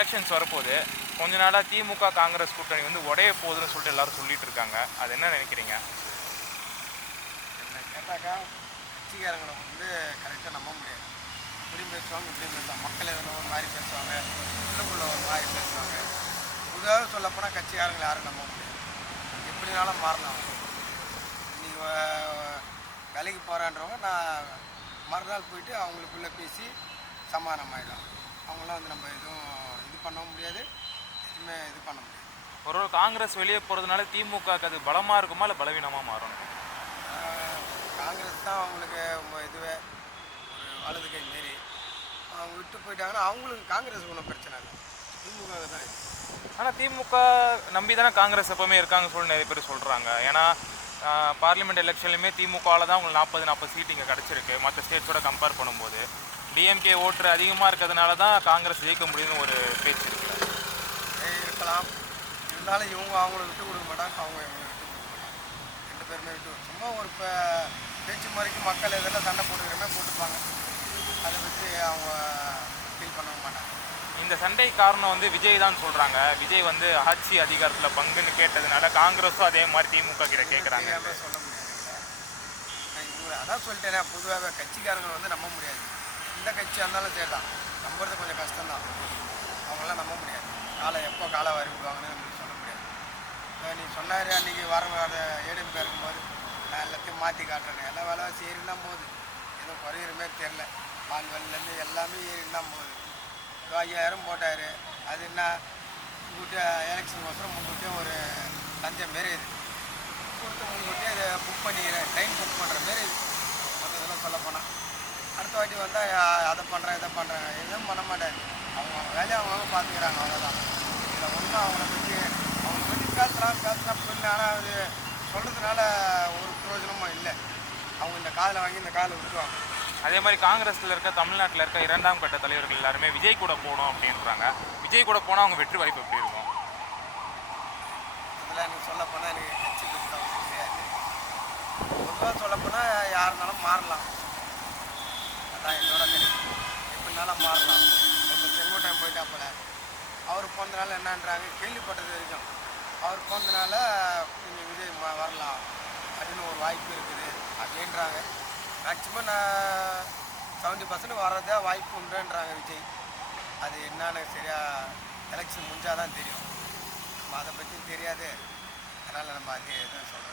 Elections வரப்போகுது. கொஞ்ச நாளாக திமுக காங்கிரஸ் கூட்டணி வந்து உடைய போகுதுன்னு சொல்லிட்டு எல்லாரும் சொல்லிட்டு இருக்காங்க. அது என்ன நினைக்கிறீங்க? என்ன கேட்டாக்கா கட்சிக்காரங்களை வந்து கரெக்டாக நம்ப முடியாது. இப்படியும் பேசுவாங்க, இப்படியும் பேசுவாங்க. மக்கள் எதனா ஒரு மாதிரி பேசுவாங்க, உள்ளுக்குள்ள ஒரு மாதிரி பேசுவாங்க. பொதுவாக சொல்லப்போனால் கட்சிக்காரங்களை யாரும் நம்ப முடியாது. எப்படினாலும் மாறலாம். இன்றைக்கி வேலைக்கு போகிறான்றவங்க நான் மறுநாள் போயிட்டு அவங்களுக்குள்ளே பேசி சமாதானம் ஆகிடும். அவங்களாம் வந்து நம்ம எதுவும் இது பண்ண முடியாது, எதுவுமே இது பண்ண முடியாது. ஒரு காங்கிரஸ் வெளியே போகிறதுனால திமுகக்கு அது பலமாக இருக்குமா இல்லை பலவீனமாக மாறும்? காங்கிரஸ் தான் அவங்களுக்கு இதுவே ஒரு வலது கை மாரி. அவங்க விட்டு போயிட்டாங்கன்னா அவங்களுக்கு காங்கிரஸுக்கு ஒன்றும் பிரச்சனை இல்லை, திமுக தான். ஆனால் திமுக நம்பி தானே காங்கிரஸ் எப்போவுமே இருக்காங்கன்னு சொல்லி நிறைய பேர் சொல்கிறாங்க. ஏன்னா பார்லிமெண்ட் எலெக்ஷன்லையுமே திமுகவில் தான் உங்களுக்கு 40 சீட் இங்கே கிடச்சிருக்கு மற்ற ஸ்டேட்ஸோட கம்பேர் பண்ணும்போது. டிஎம்கே ஓட்டு அதிகமாக இருக்கிறதுனால தான் காங்கிரஸ் ஜெயிக்க முடியும்னு ஒரு பேச்சு இருக்குது. இருக்கலாம், இருந்தாலும் இவங்க அவங்கள விட்டு கொடுக்க மாட்டாங்க, அவங்க இவங்களை விட்டு கொடுக்க மாட்டாங்க. ரெண்டு பேருமே விட்டு சும்மா ஒரு பேச்சு முறைக்கு மக்கள் இதெல்லாம் சண்டை போட்டுக்கிறமே போட்டுப்பாங்க. அதை வச்சு அவங்க ஃபீல் பண்ண மாட்டாங்க. இந்த சண்டை காரணம் வந்து விஜய் தான் சொல்கிறாங்க. விஜய் வந்து ஆட்சி அதிகாரத்தில் பங்குன்னு கேட்டதுனால காங்கிரஸும் அதே மாதிரி திமுக கிட்ட கேட்குறாங்க. சொல்ல முடியாது. இவங்க அதான் சொல்லிட்டேனே, பொதுவாக கட்சிக்காரங்களை வந்து நம்ப முடியாது. எந்த கட்சியாக இருந்தாலும் சரி தான், நம்புறது கொஞ்சம் கஷ்டம்தான். அவங்களாம் நம்ப முடியாது. எப்போ காலை வாரி விடுவாங்கன்னு நம்மளுக்கு சொல்ல முடியாது. நீ சொன்னார் அன்றைக்கி வர ஏடிஎம்கே இருக்கும்போது நான் எல்லாத்தையும் மாற்றி காட்டுறேன், எல்லா வேலைவாசி ஏறினா போகுது, எதுவும் குறையிற மாதிரி தெரில. பால் வெள்ளிலேருந்து எல்லாமே ஏறினா போகுது. 5000 போட்டார். அது என்ன முன்கூட்டியே எலெக்ஷன் கோசரம் முன்கூட்டியே ஒரு லஞ்சம் மாரி இது கொடுத்து முன்கூட்டியே இதை புக் பண்ணிக்கிறேன், ட்ரெயின் புக் பண்ணுற மாரி இது மொத்தத்தில் சொல்லப்போனால். அடுத்த வாட்டி வந்தால் அதை பண்ணுறேன் இதை பண்ணுறேன், எதுவும் பண்ண மாட்டேன். அவங்க வேலையை அவங்க பார்த்துக்கிறாங்க, அவ்வளோதான். இதில் ஒன்றும் அவங்கள பற்றி பேசுகிறான் சொல்லி, ஆனால் அது சொல்கிறதுனால ஒரு பிரயோஜனமும் இல்லை. அவங்க இந்த காதில் வாங்கி இந்த காதில் விட்டுருவாங்க. அதே மாதிரி காங்கிரஸில் இருக்க தமிழ்நாட்டில் இருக்க 2ஆம் கட்ட தலைவர்கள் எல்லாருமே விஜய் கூட போகணும் அப்படின்றாங்க. விஜய் கூட போனால் அவங்க வெற்றி வாய்ப்பு எப்படி இருக்கும்? அதெல்லாம் எனக்கு சொல்லப்போனால் எனக்கு கட்சி பற்றி தெரியாது. பொதுவாக சொல்லப்போனால் யாருனாலும் மாறலாம், அதான் என்னோட கணிப்பு. எப்படினாலும் மாறலாம். இப்போ செங்கோட்டையன் போயிட்டாப்போல, அவர் போனதுனால என்னன்றாங்க, கேள்விப்பட்டது வரைக்கும் அவர் போனதுனால நீங்கள் விஜய் வரலாம் அப்படின்னு ஒரு வாய்ப்பு இருக்குது அப்படின்றாங்க. மேக்சிமம் நான் 70% வர்றதே வாய்ப்பு உண்டுன்றாங்க விஜய். அது என்னன்னு சரியாக எலெக்ஷன் முடிஞ்சால் தான் தெரியும். நம்ம அதை பற்றி தெரியாது, அதனால் நம்ம அது எதுவும் சொல்கிறோம்.